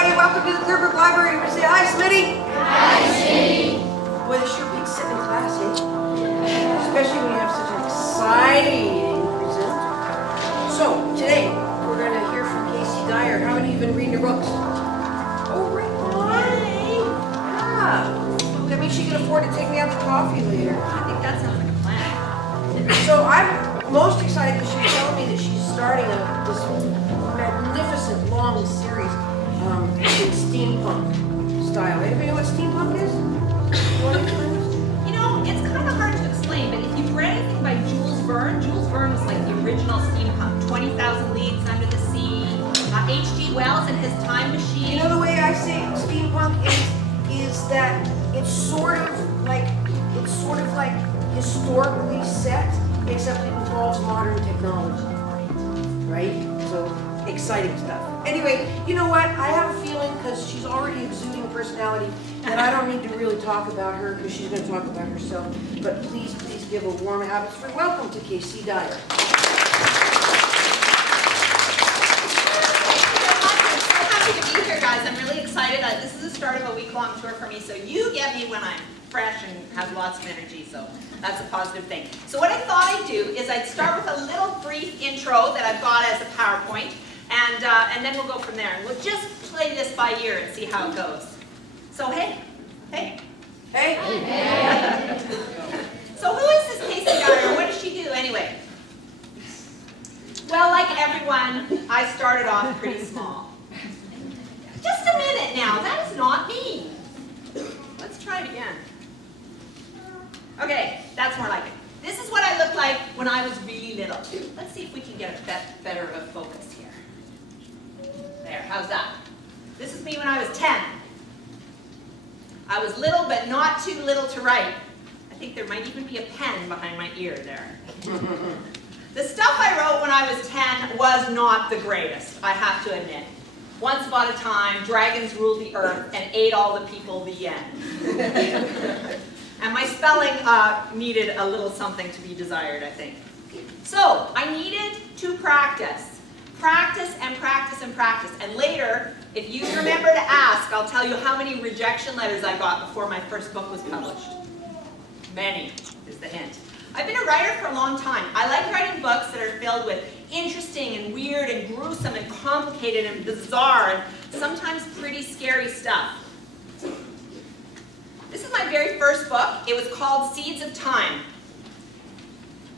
everybody. Welcome to the Clearbrook Library. We say hi, Smitty. Hi, Smitty. Boy, this sure beats sitting in class, eh? Especially when you have such an exciting presenter. So, today, we're going to hear from DYER. How many of you have been reading your books? Oh, right on. Yeah. That means she can afford to take me out to coffee later. I think that sounds like a plan. So, I'm most excited because she's telling me that she's starting this magnificent long series in steampunk style. Anybody know what steampunk is? You know, it's kind of hard to explain, but if you've read anything by Jules Verne was like the original steampunk. 20,000 Leagues Under the Sea. H.G. Wells and his Time Machine. You know the way I say steampunk is that it's sort of like historically set, except it involves modern technology. Right? So exciting stuff. Anyway, you know what? I have a feeling, because she's already exuding personality, that I don't need to really talk about her, because she's going to talk about herself. But please give a warm atmosphere. Welcome to DYER. So happy to be here, guys. I'm really excited. This is the start of a week-long tour for me, so you get me when I'm fresh and have lots of energy, so that's a positive thing. So what I thought I'd do is I'd start with a little brief intro that I've got as a PowerPoint, and then we'll go from there. And we'll just play this by ear and see how it goes. So hey. So who is this DYER? What does she do anyway? Well, like everyone, I started off pretty small. Just a minute now, that is not me. Let's try it again. Okay, that's more like it. This is what I looked like when I was really little. Let's see if we can get a better of focus here. There, how's that? This is me when I was 10. I was little, but not too little to write. I think there might even be a pen behind my ear there. The stuff I wrote when I was 10 was not the greatest, I have to admit. Once upon a time, dragons ruled the earth and ate all the people, the end. And my spelling needed a little something to be desired, I think. So, I needed to practice. Practice and practice and practice. And later, if you remember to ask, I'll tell you how many rejection letters I got before my first book was published. Many is the hint. I've been a writer for a long time. I like writing books that are filled with interesting and weird and gruesome and complicated and bizarre and sometimes pretty scary stuff. This is my very first book. It was called Seeds of Time.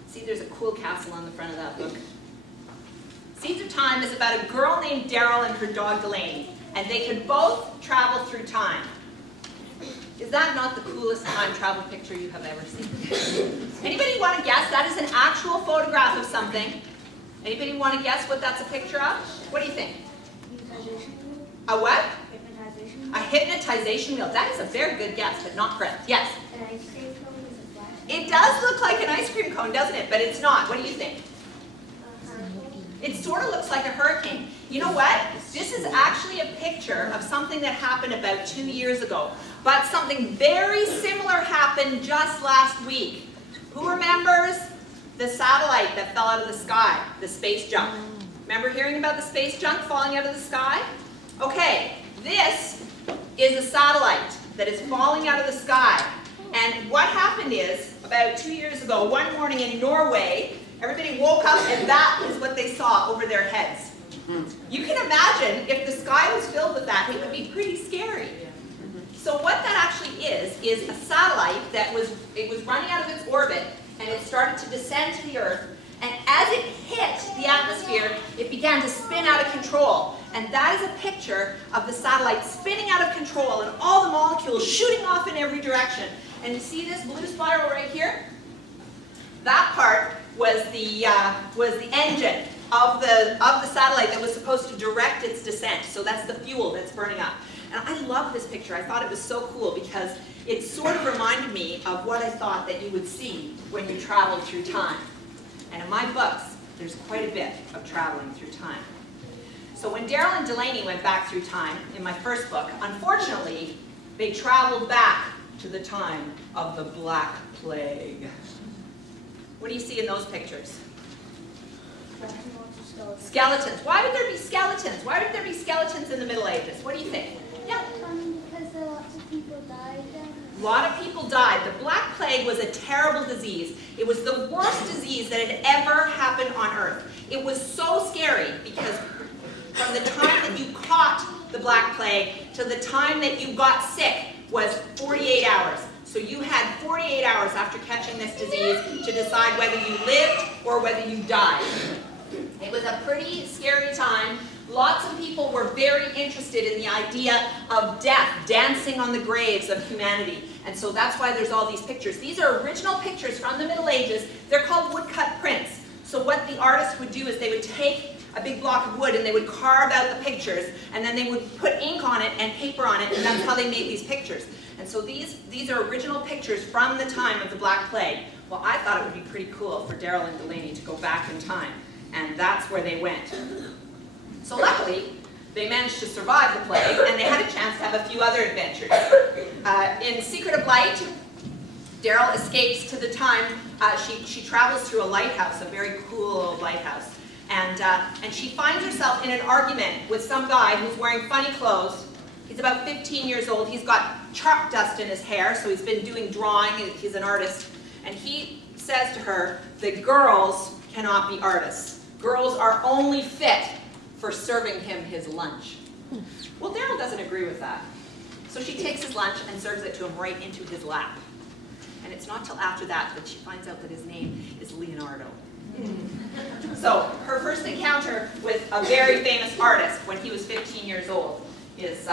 See, there's a cool castle on the front of that book. Seeds of Time is about a girl named Daryl and her dog Delaney, and they could both travel through time. Is that not the coolest time travel picture you have ever seen? Anybody want to guess? That is an actual photograph of something. Anybody want to guess what that's a picture of? What do you think? A what? A hypnotization wheel. That is a very good guess, but not correct. Yes? An ice cream cone is a flash. It does look like an ice cream cone, doesn't it? But it's not. What do you think? It sort of looks like a hurricane. You know what? This is actually a picture of something that happened about 2 years ago. But something very similar happened just last week. Who remembers the satellite that fell out of the sky? The space junk. Remember hearing about the space junk falling out of the sky? Okay, this is a satellite that is falling out of the sky. And what happened is, about 2 years ago, one morning in Norway, everybody woke up and that is what they saw over their heads. You can imagine if the sky was filled with that, it would be pretty scary. So what that actually is a satellite that was running out of its orbit and it started to descend to the Earth. And as it hit the atmosphere, it began to spin out of control. And that is a picture of the satellite spinning out of control and all the molecules shooting off in every direction. And you see this blue spiral right here? That part was the engine of the satellite that was supposed to direct its descent. So that's the fuel that's burning up. And I love this picture. I thought it was so cool because it sort of reminded me of what I thought that you would see when you traveled through time. And in my books, there's quite a bit of traveling through time. So when Daryl and Delaney went back through time in my first book, unfortunately, they traveled back to the time of the Black Plague. What do you see in those pictures? Skeletons. Why would there be skeletons? Why would there be skeletons in the Middle Ages? What do you think? Yeah? Because lots of people died then. A lot of people died. The Black Plague was a terrible disease. It was the worst disease that had ever happened on Earth. It was so scary because from the time that you caught the Black Plague to the time that you got sick was 48 hours. So you had 48 hours after catching this disease to decide whether you lived or whether you died. It was a pretty scary time. Lots of people were very interested in the idea of death, dancing on the graves of humanity. And so that's why there's all these pictures. These are original pictures from the Middle Ages. They're called woodcut prints. So what the artist would do is they would take a big block of wood and they would carve out the pictures, and then they would put ink on it and paper on it, and that's how they made these pictures. And so these are original pictures from the time of the Black Plague. Well, I thought it would be pretty cool for Daryl and Delaney to go back in time, and that's where they went. So luckily, they managed to survive the plague, and they had a chance to have a few other adventures. In Secret of Light, Daryl escapes to the time, she travels through a lighthouse, a very cool old lighthouse, and she finds herself in an argument with some guy who's wearing funny clothes. He's about 15 years old. He's got chalk dust in his hair, so he's been doing drawing. He's an artist. And he says to her that girls cannot be artists. Girls are only fit for serving him his lunch. Well, Daryl doesn't agree with that. So she takes his lunch and serves it to him right into his lap. And it's not till after that that she finds out that his name is Leonardo. So her first encounter with a very famous artist when he was 15 years old is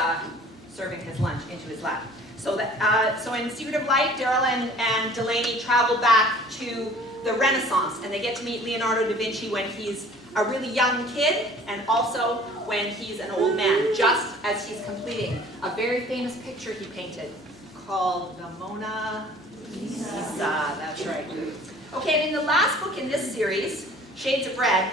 serving his lunch into his lap. So in Secret of Light, Daryl and Delaney travel back to the Renaissance, and they get to meet Leonardo da Vinci when he's a really young kid, and also when he's an old man, just as he's completing a very famous picture he painted called the Mona Lisa. That's right. Okay, and in the last book in this series, Shades of Red,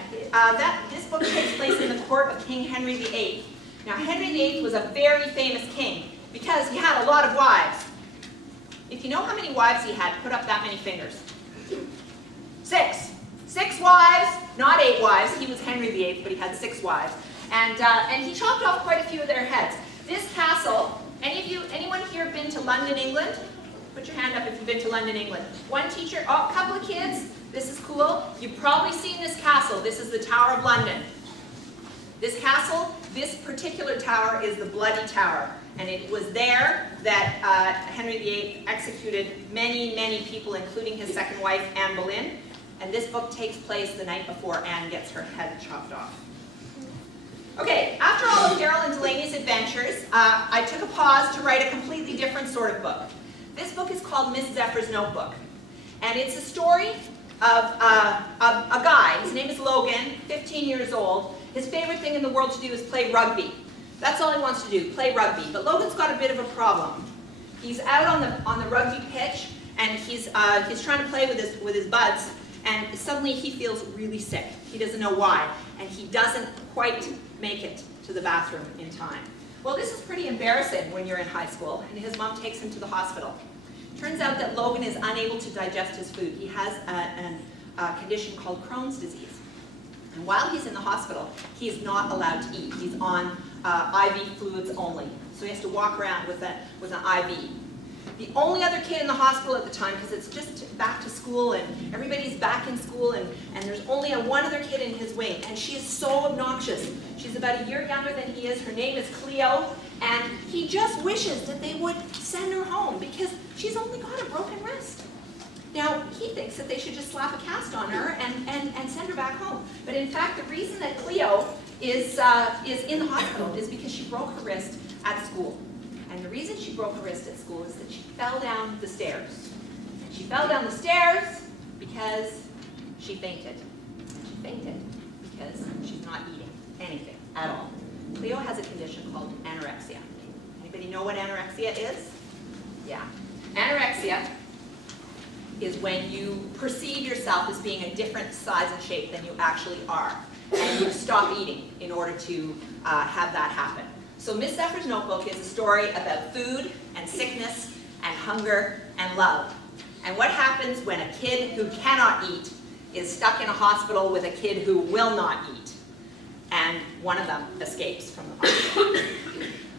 this book takes place in the court of King Henry VIII. Now, Henry VIII was a very famous king because he had a lot of wives. If you know how many wives he had, put up that many fingers. 6. 6 wives, not 8 wives. He was Henry VIII, but he had 6 wives. And he chopped off quite a few of their heads. This castle, anyone here been to London, England? Put your hand up if you've been to London, England. One teacher, a couple of kids. This is cool. You've probably seen this castle. This is the Tower of London. This castle, this particular tower is the Bloody Tower. And it was there that Henry VIII executed many, many people, including his second wife, Anne Boleyn. And this book takes place the night before Anne gets her head chopped off. Okay, after all of Daryl and Delaney's adventures, I took a pause to write a completely different sort of book. This book is called Miss Zephyr's Notebook. And it's a story of a guy. His name is Logan, 15 years old. His favorite thing in the world to do is play rugby. That's all he wants to do, play rugby. But Logan's got a bit of a problem. He's out on the rugby pitch, and he's trying to play with his buds, and suddenly he feels really sick. He doesn't know why, and he doesn't quite make it to the bathroom in time. Well, this is pretty embarrassing when you're in high school, and his mom takes him to the hospital. Turns out that Logan is unable to digest his food. He has a condition called Crohn's disease. And while he's in the hospital, he's not allowed to eat. He's on IV fluids only. So he has to walk around with an IV. The only other kid in the hospital at the time, because it's just back to school and everybody's back in school, and there's only one other kid in his wing, and she is so obnoxious. She's about a year younger than he is. Her name is Cleo, and he just wishes that they would send her home because she's only got a broken wrist. Now, he thinks that they should just slap a cast on her and send her back home. But in fact, the reason that Cleo is in the hospital is because she broke her wrist at school. And the reason she broke her wrist at school is that she fell down the stairs. And she fell down the stairs because she fainted. And she fainted because she's not eating anything at all. Cleo has a condition called anorexia. Anybody know what anorexia is? Yeah. Anorexia is when you perceive yourself as being a different size and shape than you actually are. And you stop eating in order to have that happen. So Miss Zephyr's Notebook is a story about food and sickness and hunger and love. And what happens when a kid who cannot eat is stuck in a hospital with a kid who will not eat. And one of them escapes from the hospital.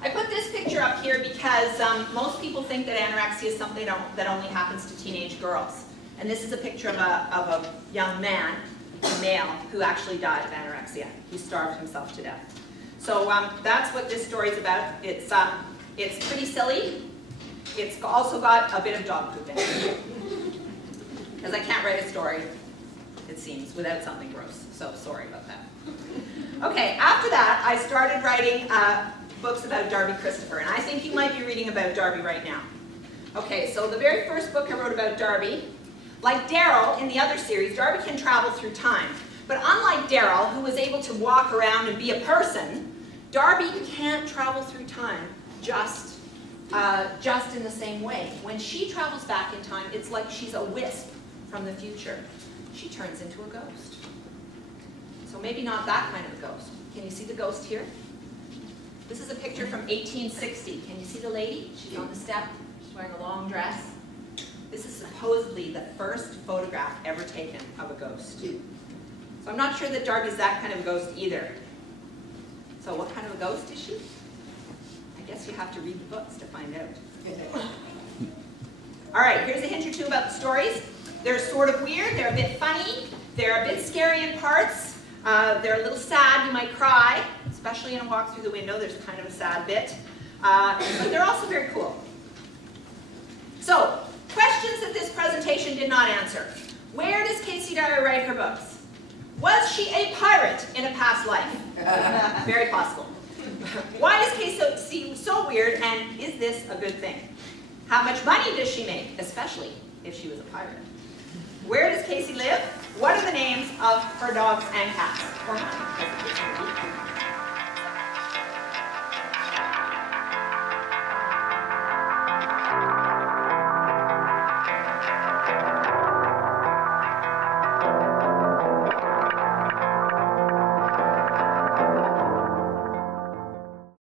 I put this picture up here because most people think that anorexia is something that only happens to teenage girls. And this is a picture of a young man, a male, who actually died of anorexia. He starved himself to death. So that's what this story is about. It's pretty silly. It's also got a bit of dog poop in it. Because I can't write a story, it seems, without something gross. So sorry about that. Okay, after that, I started writing books about Darby Christopher. And I think you might be reading about Darby right now. Okay, so the very first book I wrote about Darby, like Daryl in the other series, Darby can travel through time. But unlike Daryl, who was able to walk around and be a person, Darby can't travel through time just in the same way. When she travels back in time, it's like she's a wisp from the future. She turns into a ghost. So maybe not that kind of a ghost. Can you see the ghost here? This is a picture from 1860. Can you see the lady? She's on the step. She's wearing a long dress. This is supposedly the first photograph ever taken of a ghost. So I'm not sure that Darby's that kind of a ghost either. So what kind of a ghost is she? I guess you have to read the books to find out. All right, here's a hint or two about the stories. They're sort of weird, they're a bit funny, they're a bit scary in parts, they're a little sad, you might cry, especially in a walk through the window, there's kind of a sad bit. But they're also very cool. So, questions that this presentation did not answer. Where does Casey Dyer write her books? Was she a pirate in a past life? Very possible. Why is Casey so weird, and is this a good thing? How much money does she make, especially if she was a pirate? Where does Casey live? What are the names of her dogs and cats? Or mine, as the case may be.